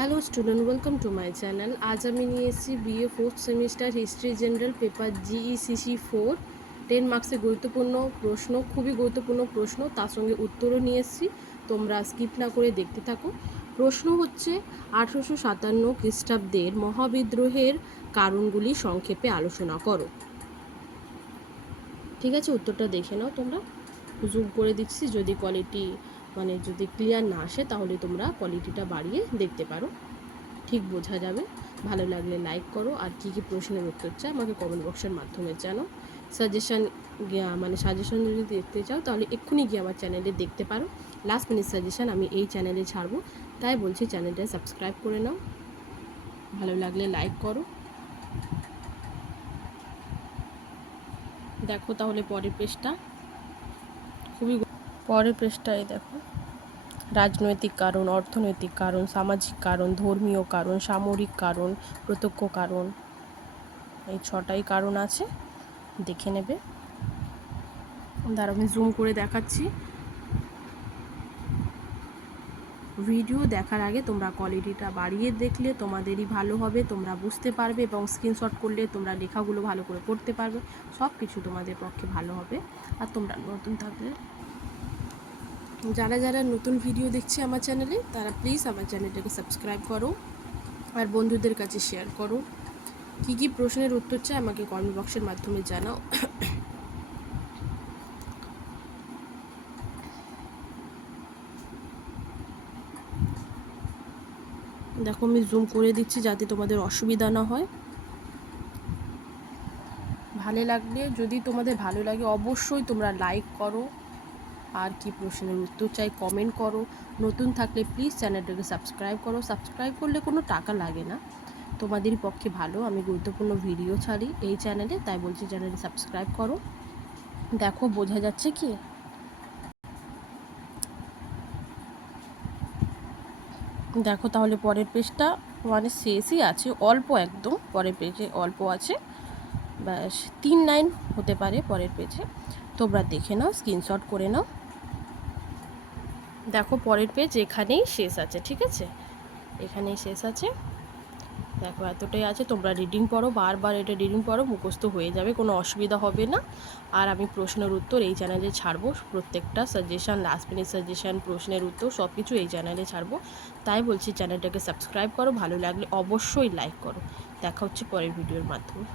Hello student, welcome to my channel. আজ আমি নিয়ে এসেছি BA fourth semester history general paper GECC 4 10 মার্কসের গুরুত্বপূর্ণ প্রশ্ন, খুবই গুরুত্বপূর্ণ প্রশ্ন, তার সঙ্গে উত্তরও নিয়ে এসেছি। তোমরা স্কিপ না করে দেখতে থাকো। প্রশ্ন হচ্ছে 1857 খ্রিস্টাব্দের মহাবিদ্রোহের কারণগুলি সংক্ষেপে আলোচনা করো। ঠিক আছে, উত্তরটা দেখে নাও। তোমরা জুম করে দিচ্ছি, যদি কোয়ালিটি যদি ক্লিয়ার না আসে তাহলে তোমরা কোয়ালিটিটা বাড়িয়ে দেখতে পারো, ঠিক বোঝা যাবে। ভালো লাগলে লাইক করো, আর কী কী প্রশ্নের উত্তর চাই আমাকে কমেন্ট বক্সের মাধ্যমে জানো। সাজেশন যদি দেখতে চাও তাহলে এক্ষুনি গিয়ে আমার চ্যানেলে দেখতে পারো। লাস্ট মিনিট সাজেশন আমি এই চ্যানেলে ছাড়বো, তাই বলছি চ্যানেলটা সাবস্ক্রাইব করে নাও, ভালো লাগলে লাইক করো। দেখো তাহলে পরের পেজটা, পরের পেজটায় দেখো, রাজনৈতিক কারণ, অর্থনৈতিক কারণ, সামাজিক কারণ, ধর্মীয় কারণ, সামরিক কারণ, প্রত্যক্ষ কারণ, এই 6টাই কারণ আছে, দেখে নেবে। দাঁড়াও আমি জুম করে দেখাচ্ছি। ভিডিও দেখার আগে তোমরা কোয়ালিটিটা বাড়িয়ে দেখলে তোমাদেরই ভালো হবে, তোমরা বুঝতে পারবে এবং স্ক্রিনশট করলে তোমরা লেখাগুলো ভালো করে পড়তে পারবে, সব কিছু তোমাদের পক্ষে ভালো হবে। আর তোমরা নতুন থাকলে, যারা যারা নতুন ভিডিও দেখছে আমার চ্যানেলে, তারা প্লিজ আমার চ্যানেলটাকে সাবস্ক্রাইব করো আর বন্ধুদের কাছে শেয়ার করো। কী কী প্রশ্নের উত্তর চাই আমাকে কমেন্ট বক্সের মাধ্যমে জানাও। দেখো আমি জুম করে দিচ্ছি যাতে তোমাদের অসুবিধা না হয়। ভালো লাগলে, যদি তোমাদের ভালো লাগে অবশ্যই তোমরা লাইক করো, আর কি প্রশ্নের উত্তর চাই কমেন্ট করো। নতুন থাকলে প্লিজ চ্যানেলটাকে সাবস্ক্রাইব করো, সাবস্ক্রাইব করলে কোনো টাকা লাগে না, তোমাদেরই পক্ষে ভালো। আমি গুরুত্বপূর্ণ ভিডিও ছাড়ি এই চ্যানেলে, তাই বলছি চ্যানেলটি সাবস্ক্রাইব করো। দেখো বোঝা যাচ্ছে কি? দেখো তাহলে পরের পেজটা শেষই আছে, অল্প একদম পরের পেজে অল্প আছে, ব্যাস 3 লাইন হতে পারে পরের পেজে। তোমরা দেখে নাও, স্ক্রিনশট করে নাও। দেখো পরের পেজ এখানেই শেষ আছে, ঠিক আছে, এখানেই শেষ আছে। দেখো এতটাই আছে, তোমরা রিডিং পড়ো, বারবার এটা রিডিং পড়ো, মুখস্থ হয়ে যাবে, কোনো অসুবিধা হবে না। আর আমি প্রশ্নের উত্তর এই চ্যানেলে ছাড়বো, প্রত্যেকটা সাজেশান, লাস্ট মিনিট সাজেশান, প্রশ্নের উত্তর সব কিছু এই চ্যানেলে ছাড়বো, তাই বলছি চ্যানেলটাকে সাবস্ক্রাইব করো, ভালো লাগলে অবশ্যই লাইক করো। দেখা হচ্ছে পরের ভিডিওর মাধ্যমে।